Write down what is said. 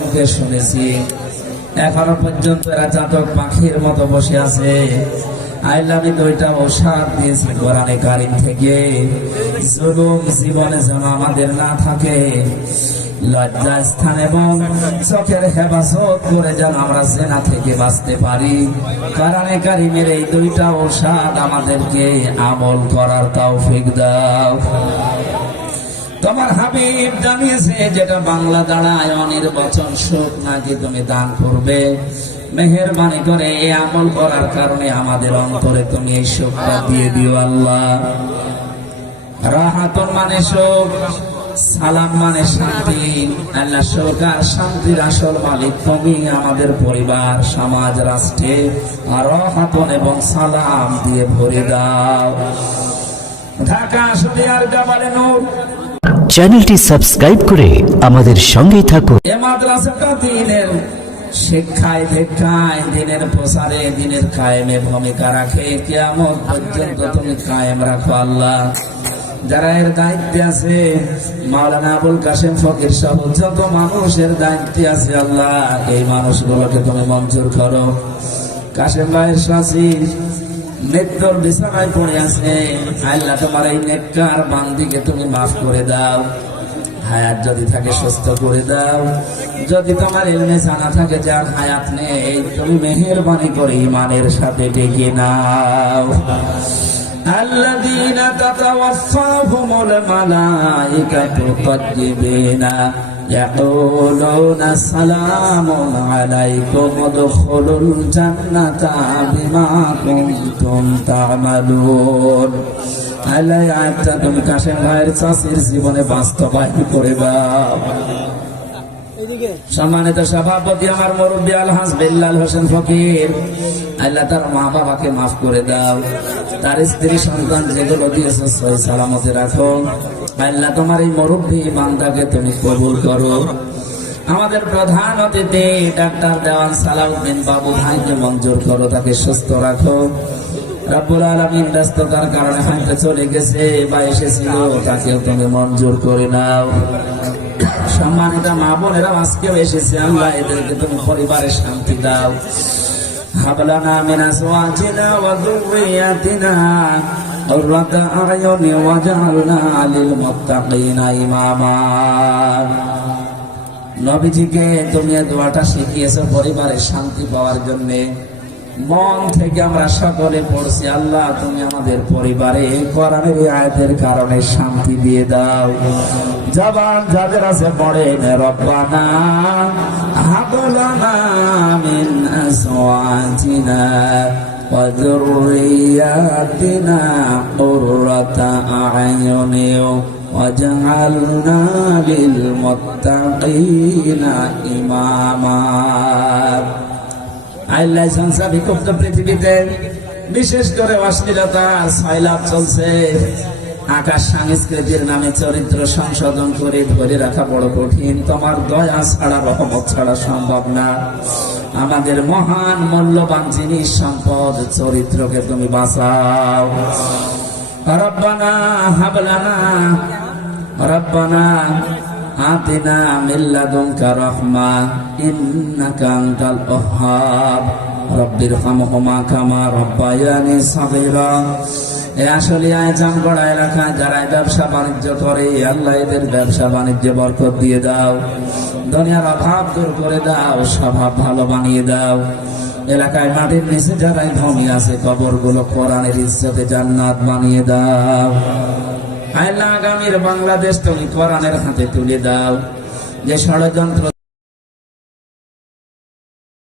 মুখে শুনেছি এখনো পর্যন্ত এরা চাতক পাখির মতো বসে আছে। আল্লাহ আমি দুইটা ঔষধ দিয়েছি কোরআনে কারিম থেকে, জুলুম জীবনে যেন আমাদের না থাকে, লজ্জা স্থান এবং চোখের হেফাজত করে যেন আমরা জেনা থেকে বাঁচতে পারি। কোরআনে কারিমের এই দুইটা ঔষধ আমাদেরকে আমল করার তৌফিক দাও। তোমার হাবিব জানিয়েছে যেটা বাংলা দাঁড়ায় অনির্বাচন সুখ নাকি তুমি দান করবে। মেহেরবানি করে এই আমল করার কারণে আমাদের অন্তরে তুমি এই সুখটা দিয়ে দিও আল্লাহ। রাহাতুন মানে সুখ, সালাম মানে শান্তি। আল্লাহ সুখ আর শান্তির আসল মালিক তুমি। আমাদের পরিবার, সমাজ, রাষ্ট্রে রাহাতুন এবং সালাম দিয়ে ভরে দাও। ঢাকা শরিয়ার জাবালে নূর চ্যানেলটি সাবস্ক্রাইব করে আমাদের সঙ্গেই থাকুন। এ মাদ্রাসাটা দিনের শিক্ষায় দীক্ষায়, দিনের প্রসারে, দিনের কায়েমে ভূমিকা রাখে। কিয়ামত পর্যন্ত তুমি কায়েম রাখো আল্লাহ। যারা এর দায়িত্বে আছে, মাওলানা আবুল কাশেম ফকির সহ যত মানুষের দায়িত্বে আছে আল্লাহ, এই মানুষগুলোকে তুমি মঞ্জুর করো। কাশেম ভাইয়ের শাসি মৃত্যুর বিছানায় পড়ে আছে, আল্লাহ তোমার এই নেককার বান্দিকে তুমি মাফ করে দাও। হায়াত যদি থাকে সুস্থ করে দাও। যদি তোমার ইলমে জানা থাকে যার হায়াত নেই, তুমি মেহেরবানি করে ইমানের সাথে ডেকে নাও। আল্লাযীনা তাতাওয়াফাহুমুল মালায়েকাতু তাজ্জিবিনা ইয়াকুলুনা সালামুন আলাইকুম উদখুলুল জান্নাতা বিমা কুনতুম তা'মালুন। আল্লাহ আয়াতটা তুমি কাশেম ভাইয়ের চাষির জীবনে বাস্তবায়ন করে দাও। সম্মানিত সভাপতি আমার মুরব্বী আলহাজ বিল্লাল হোসেন ফকির, আল্লাহ তার মা বাবাকে মাফ করে দাও। তার স্ত্রী সন্তান যেগুলো দিয়েছে সহি সালামতে রাখো। আল্লাহ তোমার এই মুরব্বী বান্দাকে তুমি কবুল করো। আমাদের প্রধান অতিথি ডাক্তার দেওয়ান সালাউদ্দিন বাবু ভাইকে মঞ্জুর করো, তাকে সুস্থ রাখো। রব্বুল আলামিন ব্যস্ততার কারণে হয়তো চলে গেছে বা এসেছিল, তাকেও তুমি মঞ্জুর করে নাও। সম্মানিত মা বোনেরা আজকেও এসেছে, আল্লাহ এদেরকে তুমি পরিবারের শান্তি দাও। হাবলানা মিন আজওয়াজিনা ওয়া যুররিয়াতিনা কুররাতা আ'য়ুনি ওয়াজআলনা লিল মুত্তাকিনা ইমামা। নবীজিকে তুমি এই দোয়াটা শিখিয়েছো পরিবারের শান্তি পাওয়ার জন্য। মন থেকে আমরা সকলে পড়ছি, আল্লাহ তুমি আমাদের পরিবারে কোরআনের আয়াতের কারণে শান্তি দিয়ে দাও। জবান যাদের আছে পড়েন রব্বানা হাবলানা মিন আজওয়াজিনা ওয়া যুররিয়াতিনা কুররাতা আ'য়ুনি ওয়াজআলনা লিল মুত্তাকিনা ইমামা। আল্লাহ সংসার বিক্ষুব্ধ পৃথিবীতে বিশেষ করে অশ্লীলতা সয়লাভ চলছে। আকাশ সংস্কৃতির নামে চরিত্র সংশোধন করে ধরে রাখা বড় কঠিন। তোমার দয়া ছাড়া, রহমত ছাড়া সম্ভব না। আমাদের মহান মূল্যবান জিনিস সম্পদ চরিত্রকে তুমি বাঁচাও। রব্বানা হাবলানা রব্বানা আতিনা মিন লাদুনকা রাহমা ইন্নাকা আনতাল ওয়াহ্হাব রব্বিরহামহুমা কামা রাব্বায়ানি সাগীরা। এই আশুলিয়ায় জামগড়া এলাকায় যারা ব্যবসা বাণিজ্য করে, আল্লাহ এদের ব্যবসা বাণিজ্যে বরকত দিয়ে দাও। দুনিয়ার অভাব দূর করে দাও, স্বভাব ভালো বানিয়ে দাও। এলাকায় মাটির নিচে যারা ধনী আছে, কবরগুলো কোরআনের ইজ্জতে জান্নাত বানিয়ে দাও। আল্লাহ আগামীর বাংলাদেশ তুমি কোরআনের হাতে তুলে দাও। যে ষড়যন্ত্র